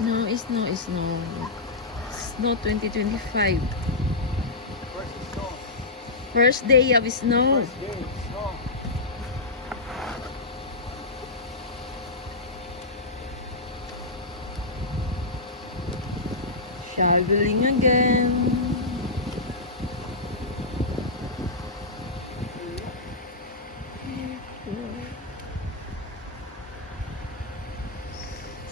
Snow, snow, snow. Snow 2025. First day of snow. First day, snow. Shoveling again.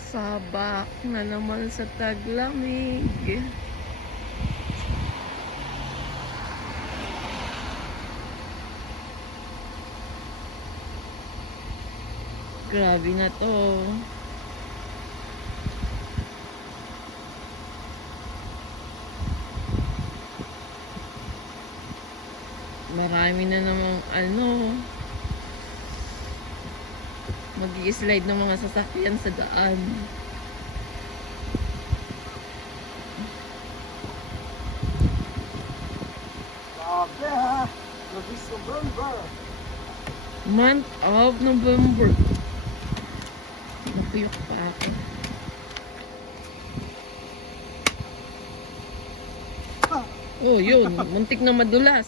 Sabak na naman sa taglamig. Grabe na to. Marami na namang mag-i-slide ng mga sasakyan sa daan. Grabe ha. November. Month of November. Napuyok pa ako. Oh, yun. Muntik na madulas.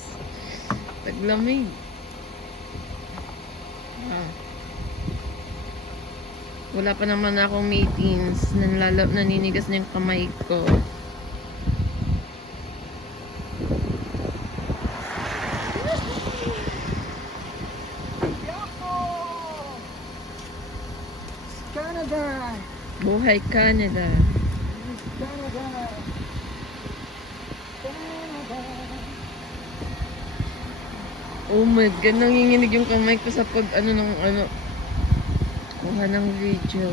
Taglamig. Wala pa naman akong meetings. Naninigas na yung kamay ko. Canada. Buhay Canada. Canada. Canada. Oh my God, nanginginig yung kamay ko sa pag kuha ng video.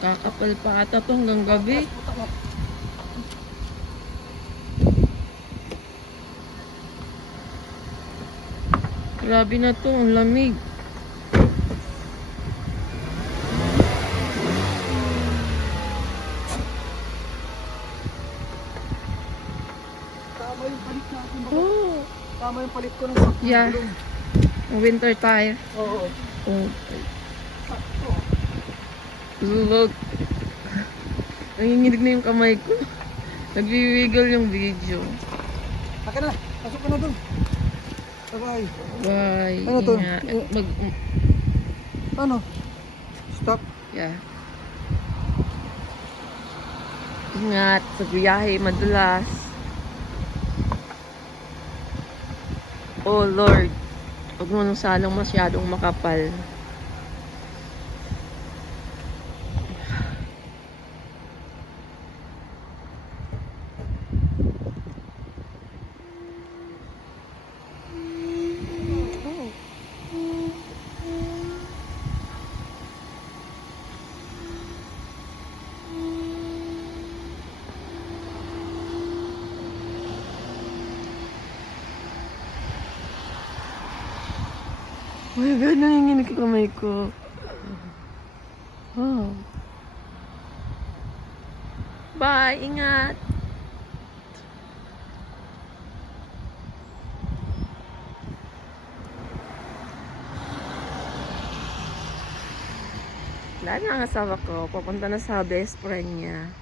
Kakapal pa ata to hanggang gabi. Grabe na to, ang lamig. Tama yung palit natin. Oh, Tama yung palit ko ng sakto. yeah. Winter tire. Oo. Oh, Sakto. look. Nanginginig na yung kamay ko. Nagwiwiggle yung video. Akin na. Pasok ka na dun. Bye-bye. Bye. Ano to? Ingat. Ano? Stop. Yeah. Ingat sa biyahe, madulas. Oh Lord, huwag mo nang salang masyadong makapal. Oh my God, nanginginig yung kamay ko. Oh. Bye, ingat. Wala na ang asawa ko. Papunta na sa best friend niya.